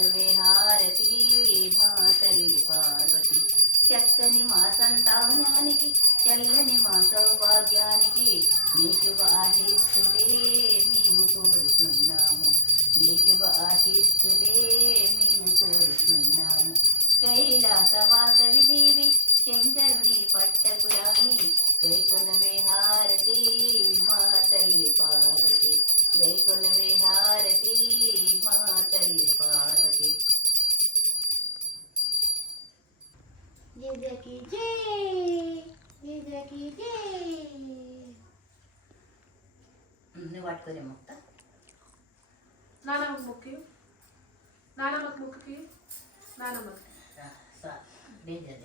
జైకొనవే హారతి మా తల్లి పార్వతి. చక్కని మా సంతానానికి చల్లని మా సౌభాగ్యానికి నీ శుభ ఆశీస్సులే మేము కోరుతున్నాము. నీ శుభ ఆశీస్సులే మేము కోరుతున్నాము. కైలాసవాసవి దేవి శంకరుని పట్టపురాణి జైకొనవే హారతి మా తల్లి పార్వతి. జైకొనవే హారతి మా తల్లి పార్వతి. జయకి జయకి జయ. నువ్వు పట్టుకోలే ముక్త నానమ్మకి మొక్కి నానమ్మకి మొక్కుకి నానమ్మకి డేంజర్